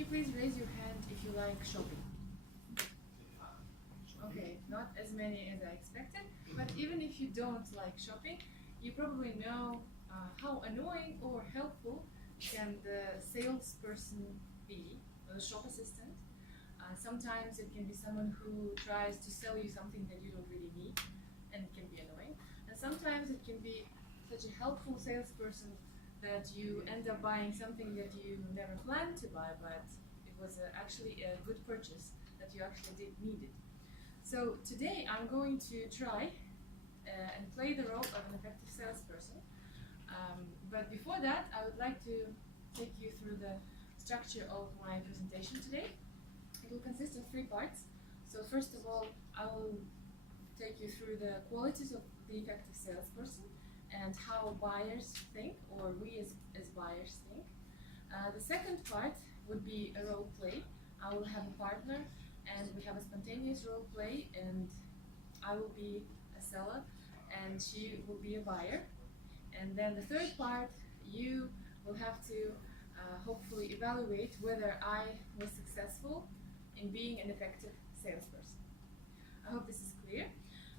you please raise your hand if you like shopping? Okay, not as many as I expected, but even if you don't like shopping, you probably know how annoying or helpful can the salesperson be, or the shop assistant. Sometimes it can be someone who tries to sell you something that you don't really need, and it can be annoying. And sometimes it can be such a helpful salesperson that you end up buying something that you never planned to buy, but it was actually a good purchase that you actually did need it. So today I'm going to try and play the role of an effective salesperson. But before that, I would like to take you through the structure of my presentation today. It will consist of 3 parts. So first of all, I will take you through the qualities of the effective salesperson and how buyers think, or we as buyers think. The second part would be a role play. I will have a partner and we have a spontaneous role play, and I will be a seller and she will be a buyer. And then the third part, you will have to hopefully evaluate whether I was successful in being an effective salesperson. I hope this is clear.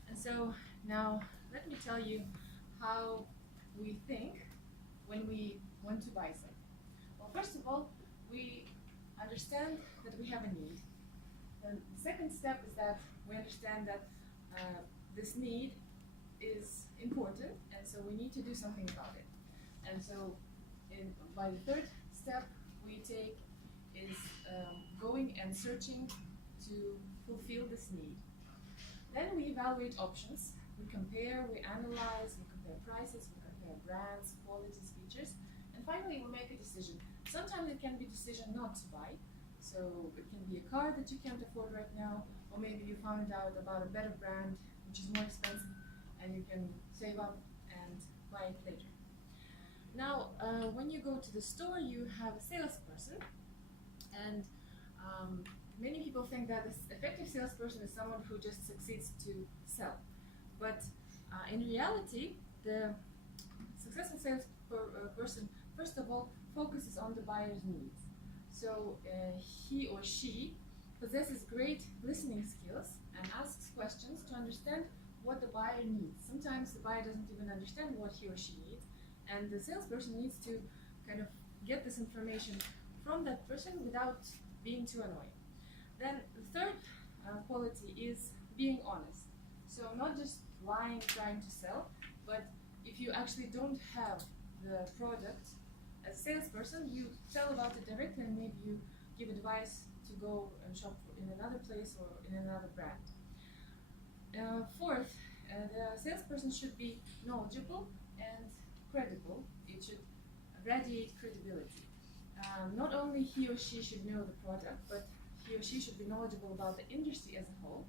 And so now let me tell you how we think when we want to buy something. Well, first of all, we understand that we have a need. And the second step is that we understand that this need is important, and so we need to do something about it. And so by the third step we take is going and searching to fulfill this need. Then we evaluate options, we compare, we analyze, we compare prices, we compare brands, qualities, features, and finally we make a decision. Sometimes it can be a decision not to buy. So it can be a car that you can't afford right now, or maybe you found out about a better brand which is more expensive and you can save up and buy it later. Now, when you go to the store, you have a salesperson, and many people think that this effective salesperson is someone who just succeeds to sell. But in reality, the successful salesperson, first of all, focuses on the buyer's needs. So he or she possesses great listening skills and asks questions to understand what the buyer needs. Sometimes the buyer doesn't even understand what he or she needs, and the salesperson needs to kind of get this information from that person without being too annoying. Then the third quality is being honest. So not just lying, trying to sell, but if you actually don't have the product, as a salesperson, you tell about it directly, and maybe you give advice to go and shop in another place or in another brand. Fourth, the salesperson should be knowledgeable and credible. It should radiate credibility. Not only he or she should know the product, but he or she should be knowledgeable about the industry as a whole.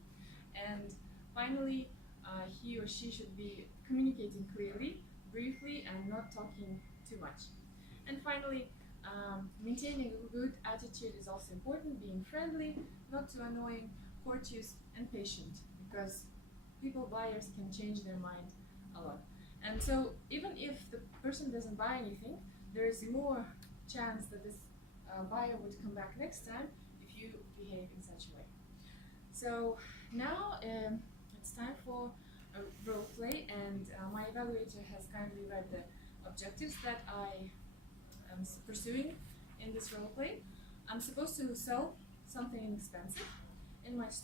And finally, he or she should be communicating clearly, briefly, and not talking too much. And finally, maintaining a good attitude is also important, being friendly, not too annoying, courteous, and patient, because buyers can change their mind a lot. And so even if the person doesn't buy anything, there is more chance that this buyer would come back next time if you behave in such a way. So now it's time for a role play, and my evaluator has kindly read the objectives that I am pursuing in this role play. I'm supposed to sell something inexpensive in my store.